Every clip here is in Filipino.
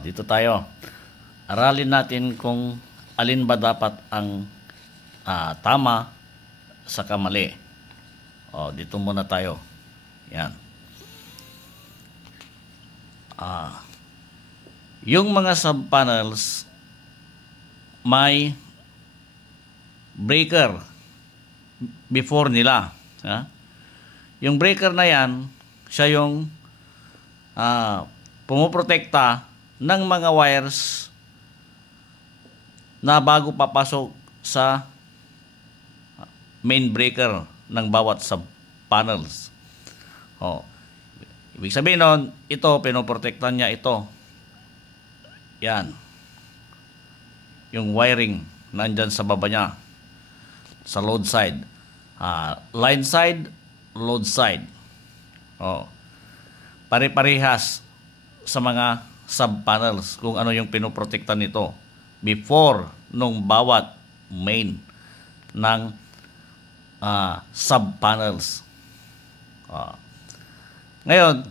Dito tayo. Aralin natin kung alin ba dapat ang tama sa kamali. Dito muna tayo. Yan. Yung mga sub-panels may breaker before nila. Yung breaker na yan, siya yung pumuprotekta ng mga wires na bago papasok sa main breaker ng bawat sub-panels. Ibig sabihin nun, ito, pinoprotektan niya ito. Yan. Yung wiring, nandyan sa baba niya. Sa load side. Line side, load side. Pare-parehas sa mga sub-panels kung ano yung pinoprotektan nito before nung bawat main ng sub-panels. Ngayon,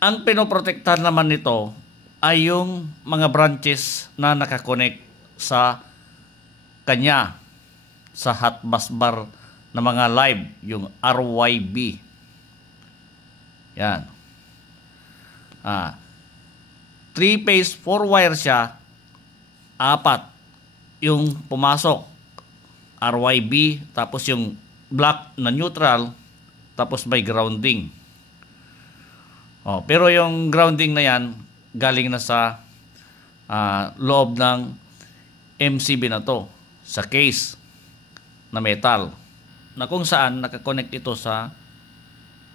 ang pinoprotektan naman nito ay yung mga branches na nakakonect sa kanya sa hot bus bar na mga live, yung RYB. Yan. 3-phase 4-wire siya, 4 yung pumasok. RYB, tapos yung black na neutral, tapos may grounding. Pero yung grounding na yan, galing na sa loob ng MCB na to, sa case na metal, na kung saan nakakonect ito sa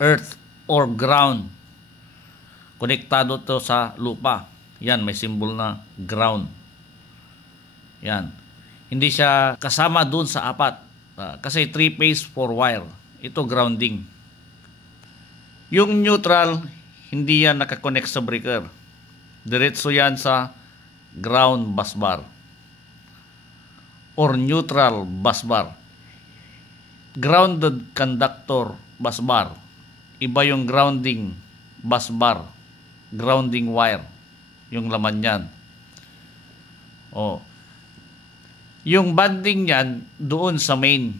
earth or ground. Konektado to sa lupa. Yan, may symbol na ground. Yan. Hindi siya kasama dun sa 4. Kasi 3-phase 4-wire. Ito grounding. Yung neutral, hindi yan nakakonect sa breaker. Diretso yan sa ground bus bar or neutral bus bar. Grounded conductor bus bar. Iba yung grounding bus bar. Grounding wire. Yung laman yan. Yung banding yan doon sa main.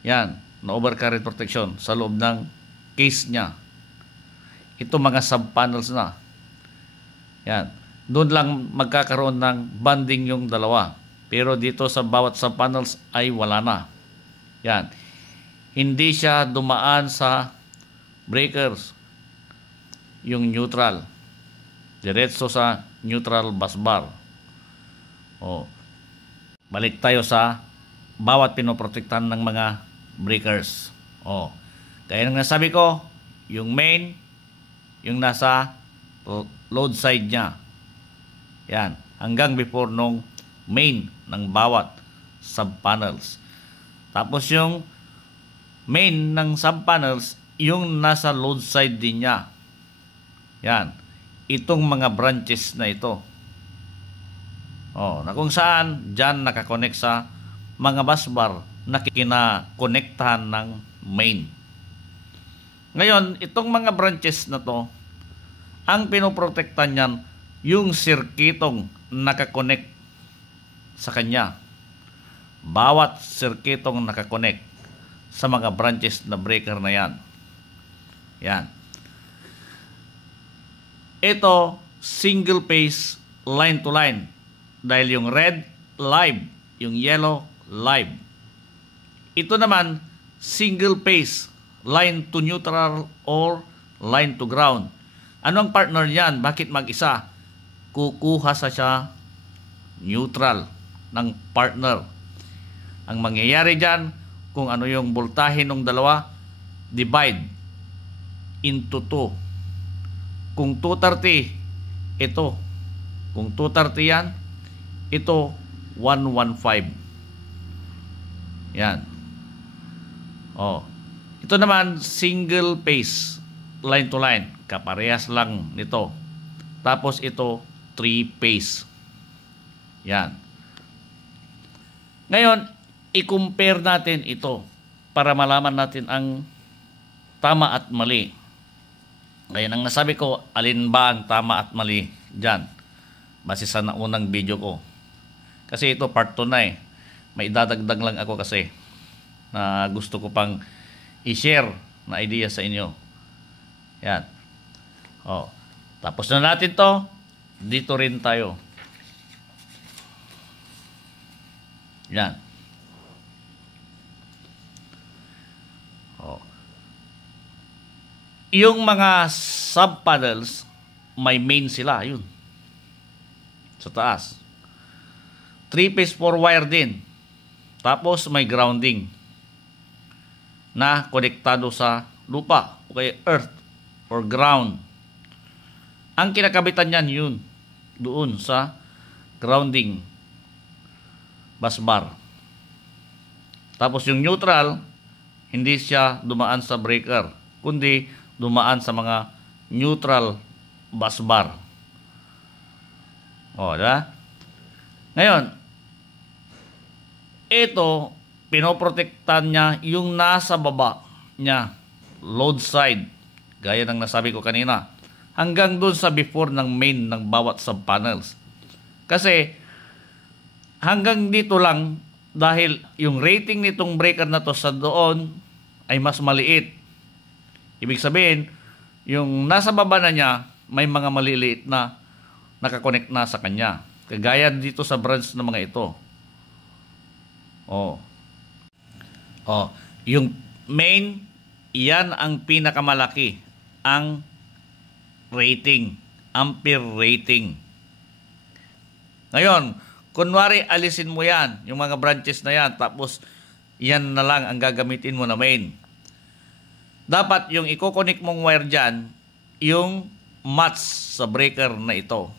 Yan. Na overcurrent protection sa loob ng case niya. Ito mga sub-panels na. Yan. Doon lang magkakaroon ng banding yung dalawa. Pero dito sa bawat sub-panels ay wala na. Yan. Hindi siya dumaan sa breakers. Yung neutral. Diretso sa neutral bus bar. Balik tayo sa bawat pinoprotektan ng mga breakers. Kaya nang nasabi ko, yung main, yung nasa load side niya. Yan. Hanggang before nung main ng bawat sub-panels. Tapos yung main ng sub-panels, yung nasa load side din niya. Yan. Itong mga branches na ito. Na kung saan, dyan nakakonect sa mga bus bar na kinakonektahan ng main. Ngayon, itong mga branches na to, ang pinoprotektan niyan, yung sirkitong nakakonect sa kanya. Bawat sirkitong nakakonect sa mga branches na breaker na yan. Yan. Ito, single phase, line to line. Dahil yung red, live. Yung yellow, live. Ito naman, single phase, line to neutral or line to ground. Ano ang partner niyan? Bakit mag-isa? Kukuha sa siya neutral ng partner. Ang mangyayari dyan, kung ano yung voltahe ng dalawa, divide into 2. Kung 230, ito. Kung 230 yan, ito 115. Yan. Ito naman, single phase, line to line. Kaparehas lang nito. Tapos ito, 3-phase. Yan. Ngayon, i-compare natin ito para malaman natin ang tama at mali. Kaya nang nasabi ko, alin ba ang tama at mali dyan? Base sa naunang video ko. Kasi ito part 2 na eh. May idadagdag lang ako kasi na gusto ko pang i-share na idea sa inyo. Yan. Oh. Tapos na natin to. Dito rin tayo. Yan. Oh. Yung mga sub-panels, may main sila. Yun. Sa taas. 3-phase 4-wire din. Tapos may grounding na konektado sa lupa o kaya earth or ground. Ang kinakabitan niyan yun doon sa grounding busbar. Tapos yung neutral, hindi siya dumaan sa breaker, kundi dumaan sa mga neutral busbar. O, diba? Ngayon, ito, pinoprotektan niya yung nasa baba niya, load side, gaya ng nasabi ko kanina, hanggang doon sa before ng main ng bawat sub-panels. Kasi, hanggang dito lang, dahil yung rating nitong breaker na to sa doon ay mas maliit. Ibig sabihin, yung nasa baba na niya, may mga maliliit na nakakonect na sa kanya. Kagaya dito sa branch ng mga ito. Oh. Oh, yung main, iyan ang pinakamalaki, ang rating, ampere rating. Ngayon, kunwari alisin mo yan, yung mga branches na yan, tapos yan na lang ang gagamitin mo na main. Dapat yung i-connect mong wire dyan, yung match sa breaker na ito.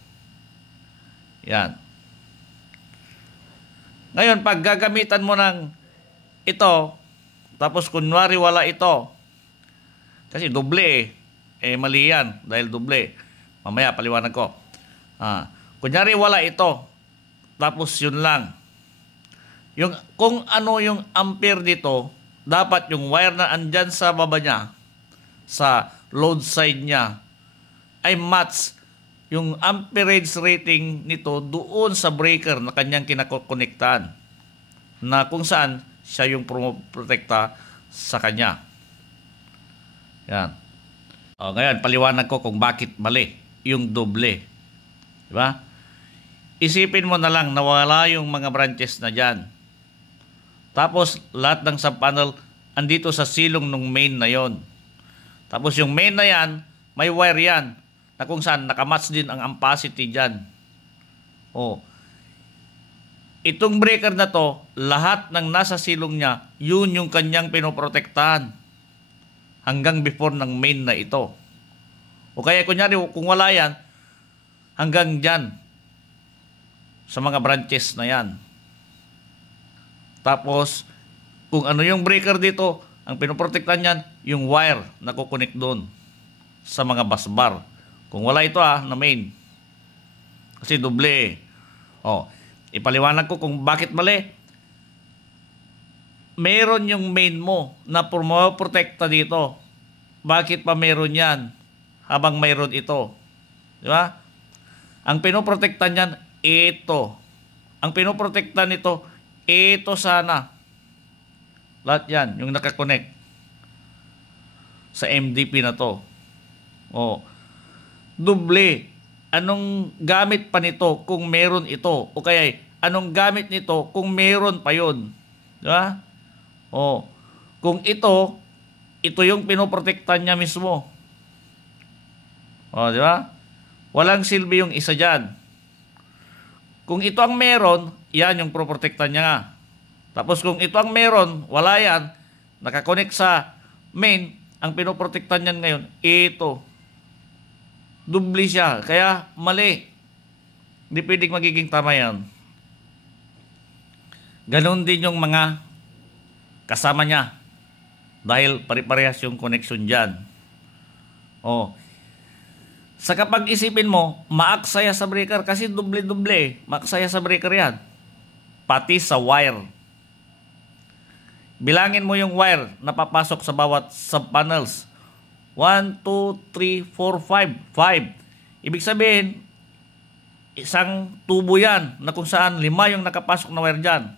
Yan. Ngayon, pag gagamitan mo ng ito, tapos kunwari wala ito, kasi doble mali yan, dahil doble. Mamaya, paliwanag ko. Kunyari wala ito, tapos yun lang. Kung ano yung ampere dito, dapat yung wire na andyan sa baba niya, sa load side niya, ay match yung amperage rating nito doon sa breaker na kanyang kinakonektahan, na kung saan siya yung protekta sa kanya. Yan. O, ngayon, paliwanag ko kung bakit mali yung doble. Diba? Isipin mo na lang na wala yung mga branches na dyan. Tapos, lahat ng sub-panel andito sa silong ng main na yon. Tapos yung main na yan, may wire yan, na kung saan nakamatch din ang ampacity dyan. O, itong breaker na to, lahat ng nasa silong niya, yun yung kanyang pinoprotektahan hanggang before ng main na ito. O kaya kunyari, kung wala yan, hanggang dyan sa mga branches na yan. Tapos, kung ano yung breaker dito, ang pinoprotektahan niyan, yung wire na kukonek doon sa mga busbar. Kung wala ito na main. Kasi doble. O, ipaliwanag ko kung bakit mali. Meron yung main mo na pumoprotekta dito. Bakit pa meron yan habang mayroon ito? Di ba? Ang pinoprotekta niyan, ito. Ang pinoprotekta nito, ito sana. Lahat yan, yung nakakonect sa MDP na to. O, doble. Anong gamit pa nito kung meron ito? O kaya, anong gamit nito kung meron pa yun? Di ba? O, kung ito yung pinoprotektan niya mismo. O, di ba? Walang silbi yung isa dyan. Kung ito ang meron, yan yung proprotektan niya nga. Tapos kung ito ang meron, wala yan, nakakonect sa main, ang pinoprotektan niyan ngayon, ito. Dubli siya. Kaya mali. Hindi pwedeng magiging tama yan. Ganon din yung mga kasama niya. Dahil pare-parehas yung connection dyan. O. Sa kapag isipin mo, maaksaya sa breaker kasi duble-duble. Maaksaya sa breaker yan. Pati sa wire. Bilangin mo yung wire na papasok sa bawat sub-panels. 1, 2, 3, 4, 5. 5. Ibig sabihin, isang tubo yan na kung saan 5 yung nakapasok na wire dyan.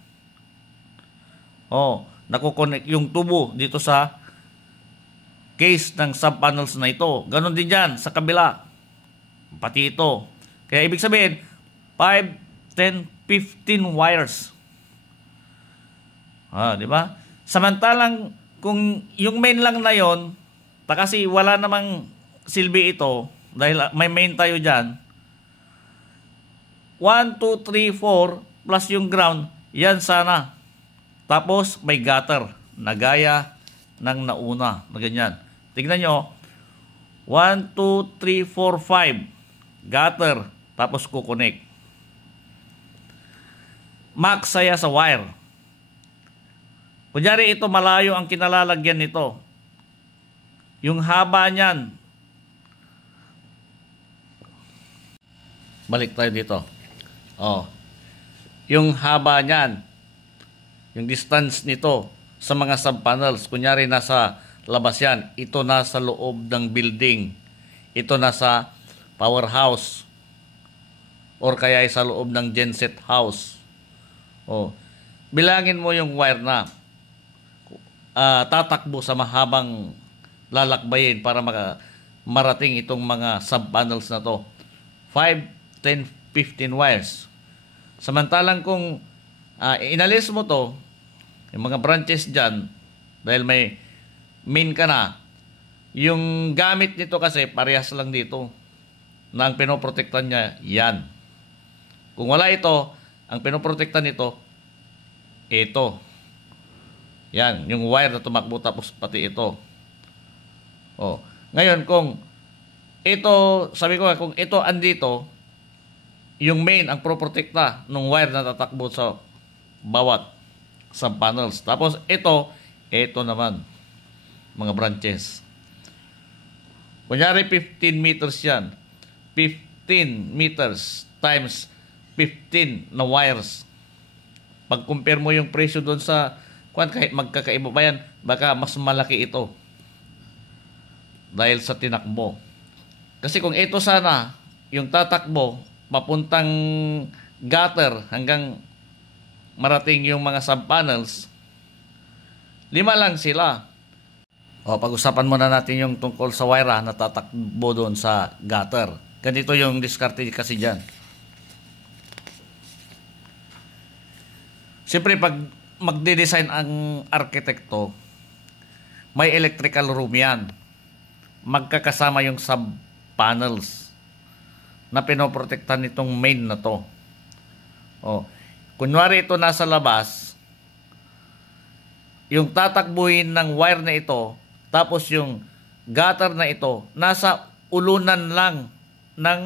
Nakukonek yung tubo dito sa case ng sub-panels na ito. Ganon din dyan sa kabila. Pati ito. Kaya ibig sabihin, 5, 10, 15 wires. Di ba? Samantalang kung yung main lang na yon, kasi wala namang silbi ito dahil may main tayo dyan. 1, 2, 3, 4 plus yung ground, yan sana. Tapos may gutter na gaya ng nauna na ganyan. Tignan nyo. 1, 2, 3, 4, 5 gutter. Tapos kukonek. Max saya sa wire. Kunyari ito malayo ang kinalalagyan nito. Yung haba niyan. Balik tayo dito. Yung haba niyan. Yung distance nito sa mga sub-panels. Kunyari nasa labas yan. Ito nasa loob ng building. Ito nasa powerhouse. Or kaya sa loob ng genset house. Bilangin mo yung wire na tatakbo sa mahabang lalakbayin para marating itong mga sub-panels na to. 5, 10, 15 wires. Samantalang kung inalis mo to, yung mga branches dyan, dahil may main ka na, yung gamit nito kasi parehas lang dito na ang pinoprotektan niya yan. Kung wala ito, ang pinoprotektan nito, ito. Yan, yung wire na tumakbo tapos pati ito. Ngayon, kung ito, sabi ko kung ito andito, yung main ang proprotekta ng wire na tatakbo sa bawat sub-panels. Tapos ito naman, mga branches. Kunyari 15 meters yan. 15 meters times 15 na wires. Pag-compare mo yung presyo doon sa kahit magkakaiba pa yan, baka mas malaki ito. Dahil sa tinakbo. Kasi kung ito sana, yung tatakbo, papuntang gutter hanggang marating yung mga sub-panels, 5 lang sila. Pag-usapan muna natin yung tungkol sa wire na tatakbo doon sa gutter. Ganito yung diskarte kasi dyan. Siyempre, pag magde-design ang arkitekto, may electrical room yan. Magkakasama yung sub-panels na pinoprotektan nitong main na to. Kunwari ito nasa labas, yung tatakbuhin ng wire na ito, tapos yung gutter na ito, nasa ulunan lang ng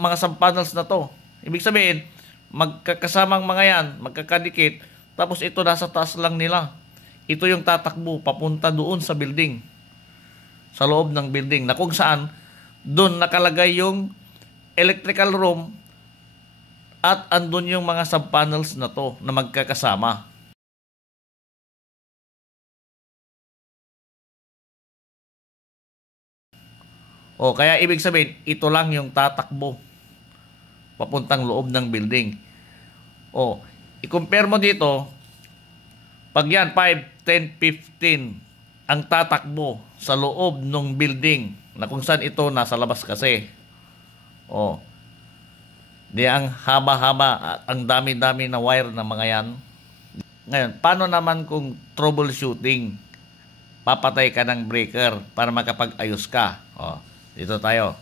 mga sub-panels na to. Ibig sabihin, magkakasamang mga yan, magkakadikit, tapos ito nasa taas lang nila. Ito yung tatakbo, papunta doon sa building. Sa loob ng building, na kung saan, doon nakalagay yung electrical room at andun yung mga sub-panels na to na magkakasama. Kaya ibig sabihin, ito lang yung tatakbo papuntang loob ng building. I-compare mo dito, pag yan 5, 10, 15 ang tatakbo sa loob ng building na kung saan ito nasa labas kasi. Di ang haba-haba at ang dami-dami na wire na mga yan. Ngayon, paano naman kung troubleshooting? Papatay ka ng breaker para makapag-ayos ka. Dito tayo.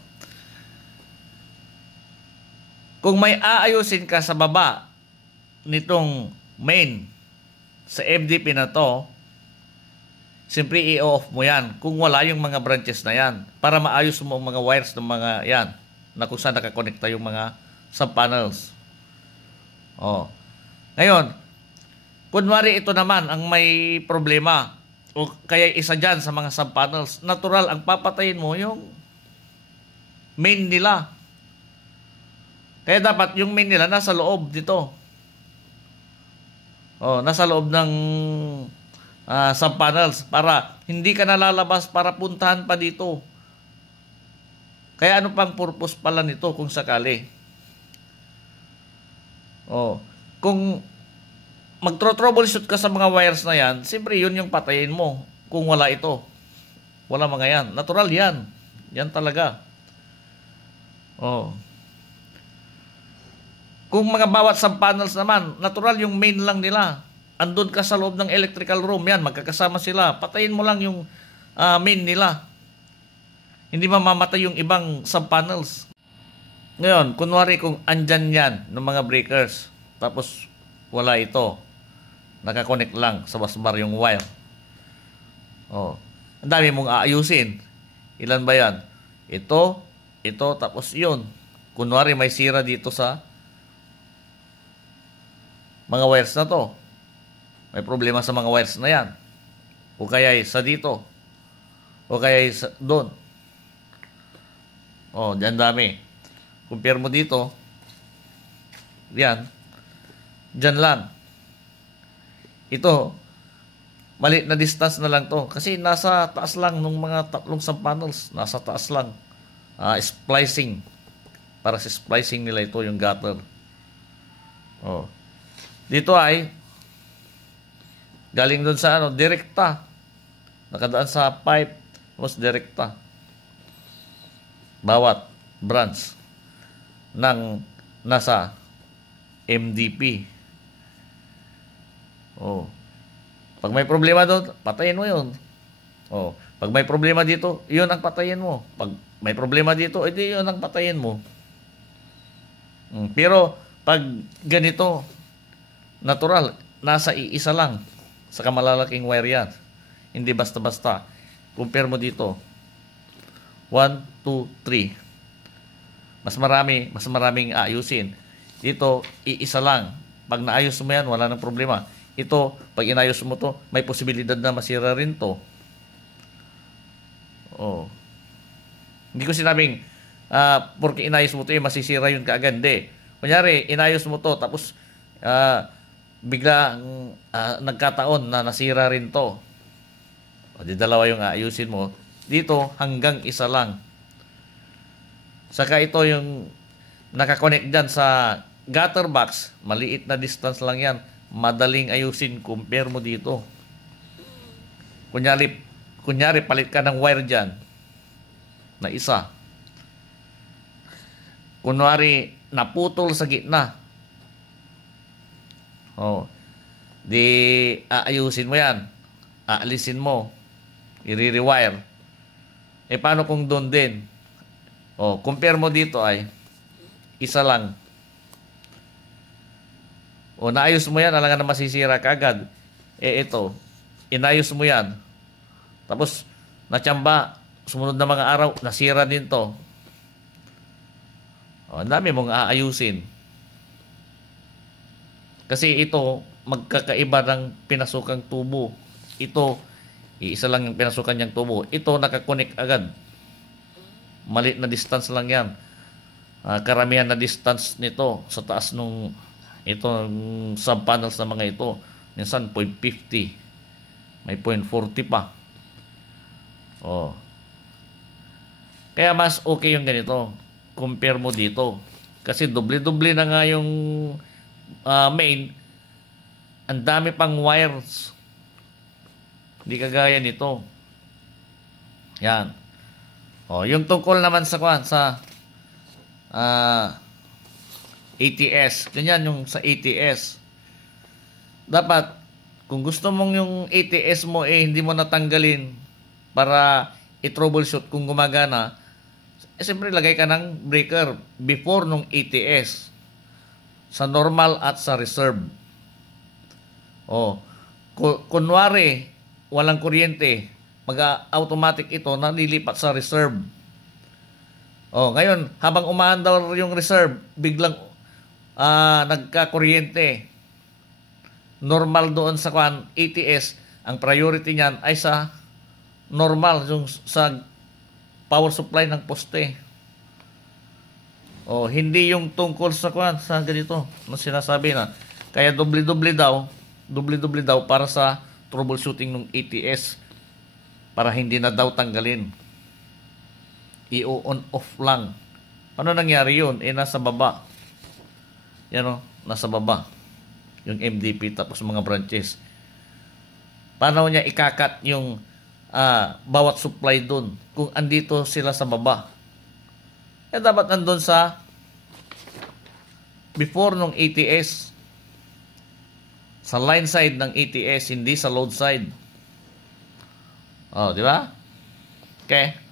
Kung may aayusin ka sa baba nitong main sa FDP na to, siyempre i-off mo yan kung wala yung mga branches na yan para maayos mo ang mga wires ng mga yan na kung saan nakakonekta yung mga sub-panels. Ngayon, kunwari ito naman ang may problema o kaya isa dyan sa mga sub-panels, natural ang papatayin mo yung main nila. Kaya dapat yung main nila nasa loob dito. Nasa loob ng sub panels para hindi ka nalalabas para puntahan pa dito. Kaya ano pang purpose pala nito kung sakali? Oh, kung magtro-troubleshoot ka sa mga wires na yan, siyempre yun yung patayin mo kung wala ito. Wala mga yan. Natural yan. Yan talaga. Oh. Kung mga bawat sub-panels naman, natural yung main lang nila. Andun ka sa loob ng electrical room, yan, magkakasama sila. Patayin mo lang yung main nila. Hindi mamamatay yung ibang sub-panels. Ngayon, kunwari kung andyan yan ng mga breakers, tapos wala ito. Nakakonect lang sa busbar yung wire. Oh. Ang dami mong aayusin. Ilan ba yan? Ito, tapos yun. Kunwari may sira dito sa mga wires na to. May problema sa mga wires na yan. O kaya sa dito. O kaya sa doon. Oh, dyan dami. Compare mo dito. Yan. Dyan lang. Ito, maliit na distance na lang to. Kasi nasa taas lang ng mga tatlong sub-panels. Nasa taas lang. Splicing. Para sa splicing nila ito yung gutter. Oh. Dito ay galing doon sa direkta. Nakadaan sa pipe, mas direkta. Bawat branch ng nasa MDP. Oh. Pag may problema doon, patayin mo 'yon. Oh, pag may problema dito, 'yun ang patayin mo. Pag may problema dito, edi 'yun ang patayin mo. Pero pag ganito, natural, nasa iisa lang sa malalaking wire yan. Hindi basta-basta. Compare mo dito. 1, 2, 3. Mas maraming ayusin. Dito, iisa lang. Pag naayos mo yan, wala nang problema. Ito, pag inayos mo to, may posibilidad na masira rin to. Oh. Hindi ko sinabing, porque inayos mo to, masisira yun kaagad. Hindi. Kunyari, inayos mo to, tapos, bigla nagkataon na nasira rin to. O di dalawa yung ayusin mo. Dito hanggang isa lang. Saka ito yung nakakonect dyan sa gutter box. Maliit na distance lang yan. Madaling ayusin. Compare mo dito. Kunyari palit ka ng wire dyan na isa. Kunwari naputol sa gitna. Oh. Di aayusin mo 'yan. Aalisin mo. I-rewire. Paano kung doon din? Oh, compare mo dito ay isa lang. O naayos mo 'yan, alangan na masisira kaagad. Ito, inayos mo 'yan. Tapos natsamba, sumunod na mga araw, nasira din 'to. Oh, ang dami mong aayusin. Kasi ito, magkakaiba ng pinasukang tubo. Ito, iisa lang yung pinasukan niyang tubo. Ito, nakakonek agad. Maliit na distance lang yan. Karamihan na distance nito sa taas nung itong sub-panels na mga ito. Minsan, 0.50. May 0.40 pa. Oh. Kaya mas okay yung ganito. Compare mo dito. Kasi doble-doble na nga yung main, ang dami pang wires. Hindi kagaya nito. Yan. Oh, yung tungkol naman sa ATS. Ganyan yung sa ATS. Dapat, kung gusto mong yung ATS mo hindi mo natanggalin para i-troubleshoot kung gumagana, siyempre lagay ka ng breaker before nung ATS. Sa normal at sa reserve. Oh, kunwari walang kuryente, mag-automatic ito nalilipat sa reserve. Oh, ngayon habang umaandar yung reserve, biglang nagka-kuryente. Normal doon sa ATS, ang priority niyan ay sa normal, yung sa power supply ng poste. Oh, hindi yung tungkol sa ganito, na sinasabi na kaya doble-doble daw para sa troubleshooting ng ATS para hindi na daw tanggalin. I-on off lang. Paano nangyari yun? Nasa baba. Yan o, nasa baba. Yung MDP tapos mga branches. Paano niya ikakat yung bawat supply dun kung andito sila sa baba? Dapat andun sa before nung ATS. Sa line side ng ATS, hindi sa load side. Oh, di ba? Okay.